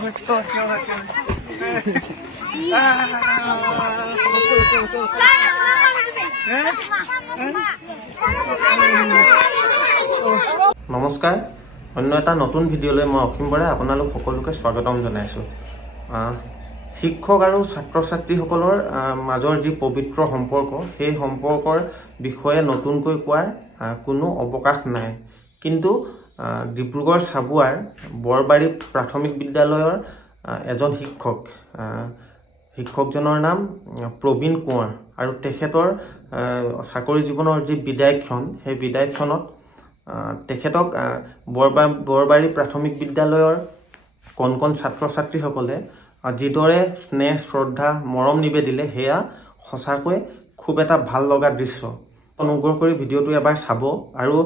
নমস্কাৰ, অন্য এটা নতুন ভিডিঅ'লৈ মই অসীম বৰাই আপোনালোক সকলোকে স্বাগতম জনাইছোঁ। শিক্ষক আৰু ছাত্ৰ ছাত্ৰীসকলৰ মাজৰ যি পবিত্ৰ সম্পৰ্ক, সেই সম্পৰ্কৰ বিষয়ে নতুনকৈ কোৱাৰ কোনো অৱকাশ নাই। কিন্তু ডিব্ৰুগড় চাবুৱাৰ বৰবাৰী প্ৰাথমিক বিদ্যালয়ৰ এজন শিক্ষকজনৰ নাম প্ৰবীণ কোঁৱৰ আৰু তেখেতৰ চাকৰি জীৱনৰ যি বিদায়ক্ষণ, সেই বিদায়ক্ষণত তেখেতক বৰবাৰী প্ৰাথমিক বিদ্যালয়ৰ কণ ছাত্ৰ ছাত্ৰীসকলে যিদৰে স্নেহ শ্ৰদ্ধা মৰম নিবেদিলে, সেয়া সঁচাকৈ খুব এটা ভাল লগা দৃশ্য। অনুগ্ৰহ কৰি ভিডিঅ'টো এবাৰ চাব আৰু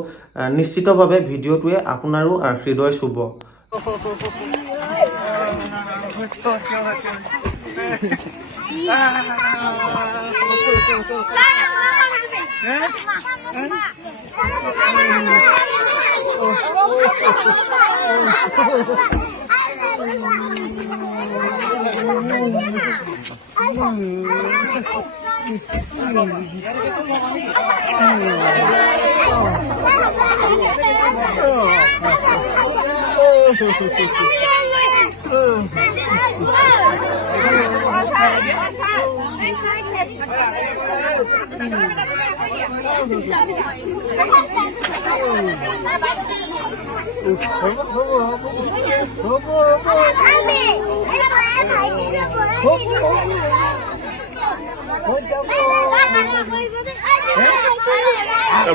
নিশ্চিতভাৱে ভিডিঅ'টোৱে আপোনাৰো হৃদয় চুব।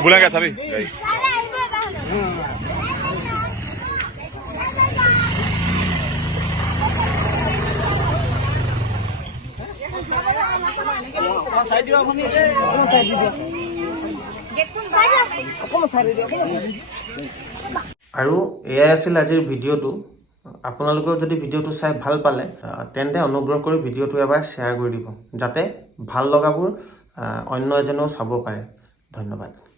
बुलाएंगे सभी আৰু এয়াই আছিল আজিৰ ভিডিঅ'টো। আপোনালোকেও যদি ভিডিঅ'টো চাই ভাল পালে তেন্তে অনুগ্ৰহ কৰি ভিডিঅ'টো এবাৰ শ্বেয়াৰ কৰি দিব, যাতে ভাল লগাবোৰ অন্য এজনেও চাব পাৰে। ধন্যবাদ।